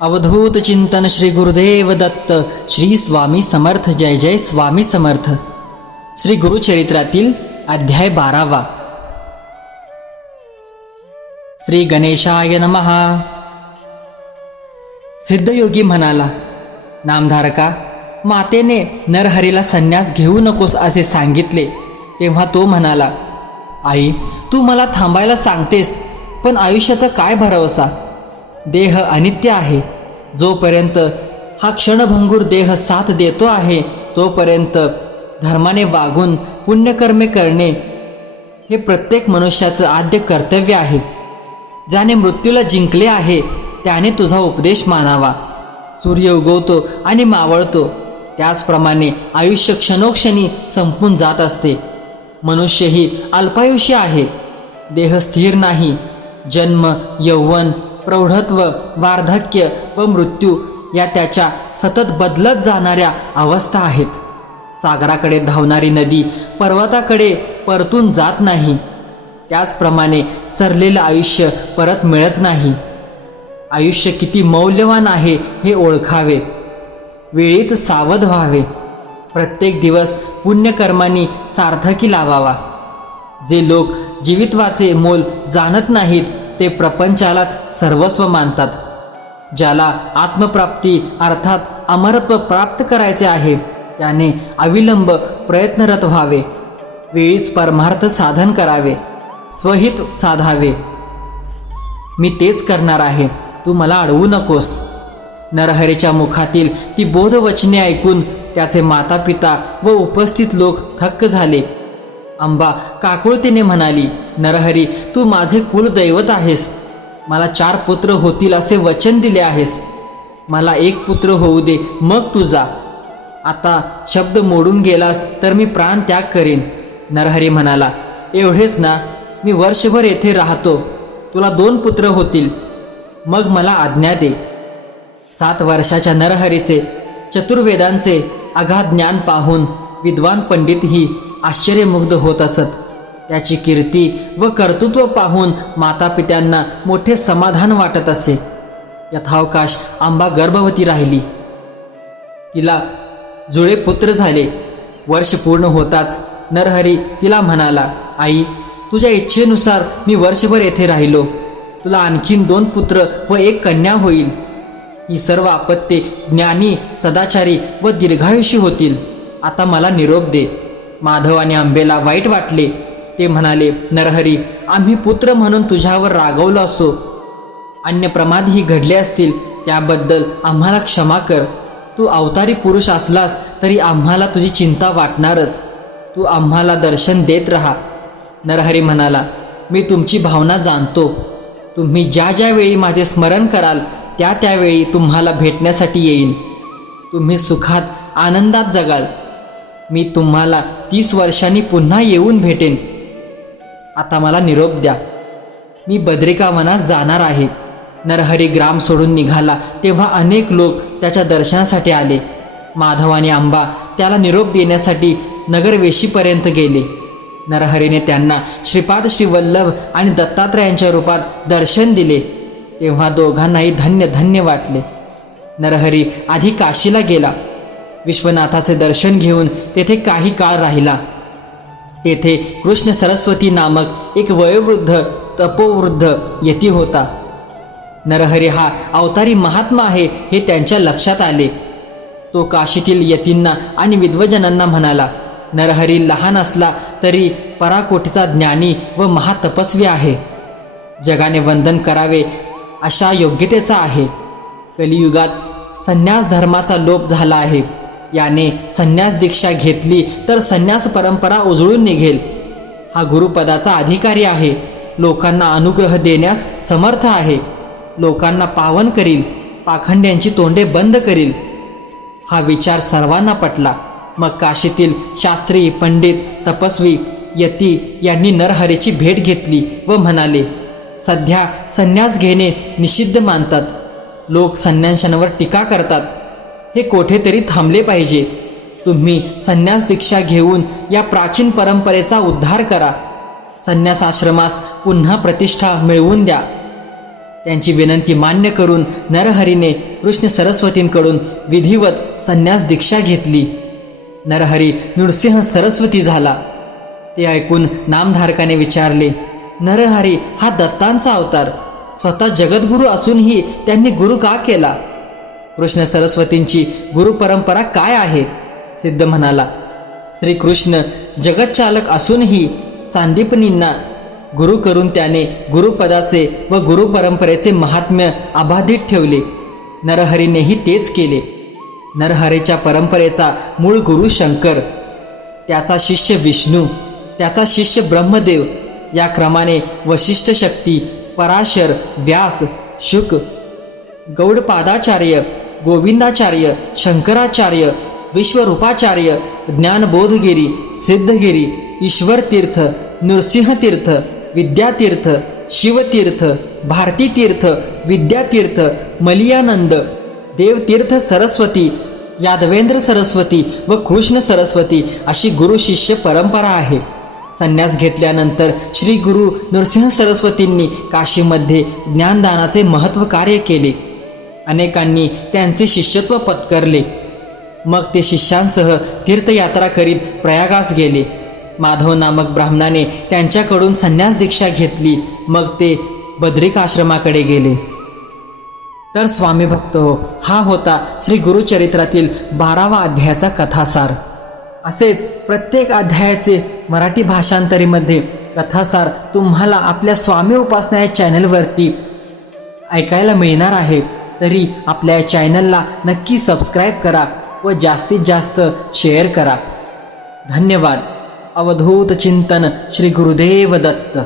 अवधूत चिंतन श्री गुरुदेव दत्त श्री स्वामी समर्थ. जय जय स्वामी समर्थ. श्री गुरुचरित्रातील अध्याय 12. श्री गणेशाय नमः. सिद्धयोगी म्हणाला, नामधारका, मातेने नरहरीला संन्यास घेऊ नकोस असे सांगितले तेव्हा तो म्हणाला, आई, तू मला थांबायला सांगतेस, पण आयुष्याचा काय भरवसा. देह अनित्य आहे. जोपर्यंत हा क्षणभंगूर देह साथ देतो आहे तोपर्यंत धर्माने वागून पुण्यकर्मे करणे हे प्रत्येक मनुष्याचं आद्य कर्तव्य आहे. ज्याने मृत्यूला जिंकले आहे त्याने तुझा उपदेश मानावा. सूर्य उगवतो आणि मावळतो, त्याचप्रमाणे आयुष्य क्षणोक्षणी संपून जात असते. मनुष्यही अल्पायुष्य आहे. देह स्थिर नाही. जन्म, यौवन, प्रौढत्व, वार्धक्य व मृत्यू या त्याच्या सतत बदलत जाणाऱ्या अवस्था आहेत. सागराकडे धावणारी नदी पर्वताकडे परतून जात नाही. त्याचप्रमाणे सरलेलं आयुष्य परत मिळत नाही. आयुष्य किती मौल्यवान आहे हे ओळखावे. वेळीच सावध व्हावे. प्रत्येक दिवस पुण्यकर्मांनी सार्थकी लावावा. जे लोक जीवित्वाचे मोल जाणत नाहीत ते प्रपंचालाच सर्वस्व मानतात. ज्याला आत्मप्राप्ती अर्थात अमरत्व प्राप्त करायचे आहे त्याने अविलंब प्रयत्नरत व्हावे. वेळीच परमार्थ साधन करावे. स्वहित साधावे. मी तेच करणार आहे, तू मला अडवू नकोस. नरहरीच्या मुखातील ती बोधवचने ऐकून त्याचे मातापिता व उपस्थित लोक थक्क झाले. अंबा काकुळतीने म्हणाली, नरहरी, तू माझे कुलदैवत आहेस. मला 4 पुत्र होतील असे वचन दिले आहेस. मला 1 पुत्र होऊ दे, मग तू जा. आता शब्द मोडून गेलास तर मी प्राण त्याग करीन. नरहरी म्हणाला, एवढेच ना, मी वर्षभर येथे राहतो. तुला 2 पुत्र होतील, मग मला आज्ञा दे. 7 वर्षाच्या नरहरीचे चतुर्वेदांचे अगाध ज्ञान पाहून विद्वान पंडितही आश्चर्यमुग्ध होत असत. त्याची कीर्ती व कर्तृत्व पाहून मातापित्यांना मोठे समाधान वाटत असे. यथावकाश अंबा गर्भवती राहिली. तिला जुळे पुत्र झाले. वर्ष पूर्ण होताच नरहरी तिला म्हणाला, आई, तुझ्या इच्छेनुसार मी वर्षभर येथे राहिलो. तुला आणखीन 2 पुत्र व 1 कन्या होईल. ही सर्व आपत्ते ज्ञानी, सदाचारी व दीर्घायुषी होतील. आता मला निरोप दे. माधव आणि अंबेला वाईट वाटले. ते म्हणाले, नरहरी, आम्ही पुत्र म्हणून तुझ्यावर रागवलो असो. अन्य प्रमादही घडले असतील, त्याबद्दल आम्हाला क्षमा कर. तू अवतारी पुरुष असलास तरी आम्हाला तुझी चिंता वाटणारच. तू आम्हाला दर्शन देत राहा. नरहरी म्हणाला, मी तुमची भावना जाणतो. तुम्ही ज्या ज्या वेळी माझे स्मरण कराल त्या त्यावेळी तुम्हाला भेटण्यासाठी येईन. तुम्ही सुखात आनंदात जगाल. मी तुम्हाला 30 वर्षांनी पुन्हा येऊन भेटेन. आता मला निरोप द्या. मी बद्रिकावनास जाणार आहे. नरहरी ग्राम सोडून निघाला तेव्हा अनेक लोक त्याच्या दर्शनासाठी आले. माधव आणि अंबा त्याला निरोप देण्यासाठी नगरवेशीपर्यंत गेले. नरहरीने त्यांना श्रीपाद श्रीवल्लभ आणि दत्तात्रयांच्या रूपात दर्शन दिले तेव्हा दोघांनाही धन्य धन्य वाटले. नरहरी आधी काशीला गेला. विश्वनाथाचे दर्शन घेऊन तेथे काही काळ राहिला. तेथे कृष्ण सरस्वती नामक एक वयोवृद्ध तपोवृद्ध यती होता. नरहरी हा अवतारी महात्मा आहे हे त्यांच्या लक्षात आले. तो काशीतील यतींना आणि विद्वजनांना म्हणाला, नरहरी लहान असला तरी पराकोटीचा ज्ञानी व महातपस्वी आहे. जगाने वंदन करावे अशा योग्यतेचा आहे. कलियुगात संन्यास धर्माचा लोप झाला आहे. याने संन्यास दीक्षा घेतली तर संन्यास परंपरा उजळून निघेल. हा गुरुपदाचा अधिकारी आहे. लोकांना अनुग्रह देण्यास समर्थ आहे. लोकांना पावन करील. पाखंड्यांची तोंडे बंद करील. हा विचार सर्वांना पटला. मग काशीतील शास्त्री, पंडित, तपस्वी, यती यांनी नरहरीची भेट घेतली व म्हणाले, सध्या संन्यास घेणे निषिद्ध मानतात. लोक संन्याशांवर टीका करतात. हे कोठेतरी थांबले पाहिजे. तुम्ही संन्यास दीक्षा घेऊन या प्राचीन परंपरेचा उद्धार करा. संन्यासाश्रमास पुन्हा प्रतिष्ठा मिळवून द्या. त्यांची विनंती मान्य करून नरहरीने कृष्ण सरस्वतींकडून विधिवत संन्यास दीक्षा घेतली. नरहरी नृसिंह सरस्वती झाला. ते ऐकून नामधारकाने विचारले, नरहरी हा दत्तांचा अवतार, स्वतः जगद्गुरू असूनही त्यांनी गुरु का केला? कृष्ण सरस्वतींची गुरु परंपरा काय आहे? सिद्ध म्हणाला, श्रीकृष्ण जगतचालक असूनही सांदीपनींना गुरु करून त्याने गुरुपदाचे व गुरु परंपरेचे महात्म्य अबाधित ठेवले. नरहरीनेही तेच केले. नरहरीच्या परंपरेचा मूळ गुरु शंकर, त्याचा शिष्य विष्णू, त्याचा शिष्य ब्रह्मदेव, या क्रमाने वशिष्ठ शक्ती, पराशर, व्यास, शुक, गौडपादाचार्य, गोविंदाचार्य, शंकराचार्य, विश्वरूपाचार्य, ज्ञानबोधगिरी, सिद्धगिरी, ईश्वरतीर्थ, नृसिंहतीर्थ, विद्यातीर्थ, शिवतीर्थ, भारतीतीर्थ, विद्यातीर्थ, मलियानंद, देवतीर्थ सरस्वती, यादवेंद्र सरस्वती व कृष्ण सरस्वती अशी गुरु शिष्य परंपरा आहे. संन्यास घेतल्यानंतर श्री गुरु नृसिंह सरस्वतींनी काशीमध्ये ज्ञानदानाचे महत्त्व कार्य केले. अनेकांनी त्यांचे शिष्यत्व पत्करले. मग ते शिष्यांसह तीर्थयात्रा करीत प्रयागास गेले. माधव नामक ब्राह्मणाने त्यांच्याकडून संन्यास दीक्षा घेतली. मग ते बद्रिकाश्रमाकडे गेले. तर स्वामी भक्त हो, हा होता श्री गुरुचरित्रातील 12वा अध्यायाचा कथासार. असेच प्रत्येक अध्यायाचे मराठी भाषांतरीमध्ये कथासार तुम्हाला आपल्या स्वामी उपासना या चॅनलवरती ऐकायला मिळणार आहे. तरी आपल्या चॅनलला नक्की सबस्क्राईब करा व जास्तीत जास्त शेअर करा. धन्यवाद. अवधूत चिंतन श्री गुरुदेव दत्त.